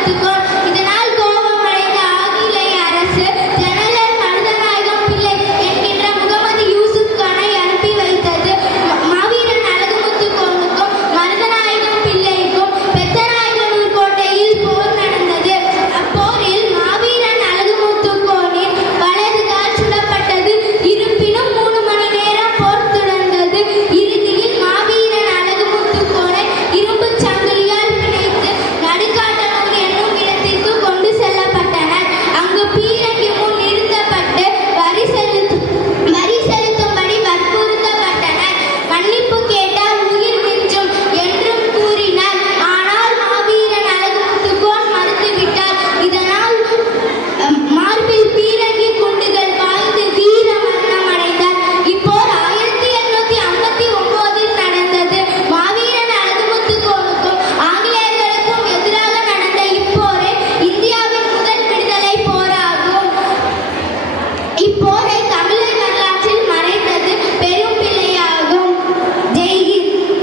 அழகுமுத்துக்கோன். இதனால் கோபமடைந்த ஆங்கிலேய அரசு ஜெனரல் மருதநாயகம் பிள்ளை என்கின்ற முகமது யூசுப் கானை அனுப்பி வைத்தது. மாவீரன் அழகுமுத்துக்கோனுக்கும் மருதநாயகம் பிள்ளைக்கும் பெத்தநாயகனூர் கோட்டையில் போர் நடந்தது. அப்போரில் மாவீரன் அழகுமுத்துக்கோனின் வலது கால் சுடப்பட்டது. இருப்பினும் 3 மணி நேரம் போர் தொடர்ந்தது. இறுதியில் மாவீரன் அழகுமுத்துக்கோனை இரும்புச் சங்கிலியால் பிணைத்து நடுக்காட்டனூர் என்னும் இடத்திற்கு கொண்டு செல்லப்பட்டனர். அங்கு பீரங்கி முன் நிறுத்தப்பட்டு வரி செலுத்தும்படி வற்புறுத்தப்பட்டனர். மன்னிப்பு கேட்டால் உயிர் மிஞ்சும் என்றும் கூறினார். ஆனால் மாவீரன் அழகுமுத்துக்கோன் மறுத்துவிட்டார். இதனால் மார்பில் பீரங்கி குண்டுகள் பாய்ந்து வீர மரணம் அடைந்தார். இப்போர் 1859 நடந்தது. மாவீரன் அழகுமுத்துக்கோனுக்கும் ஆங்கிலேயர்களுக்கும் எதிராக நடந்த இப்போரே இந்தியாவின் முதல் விடுதலை போராகும். இப்போர்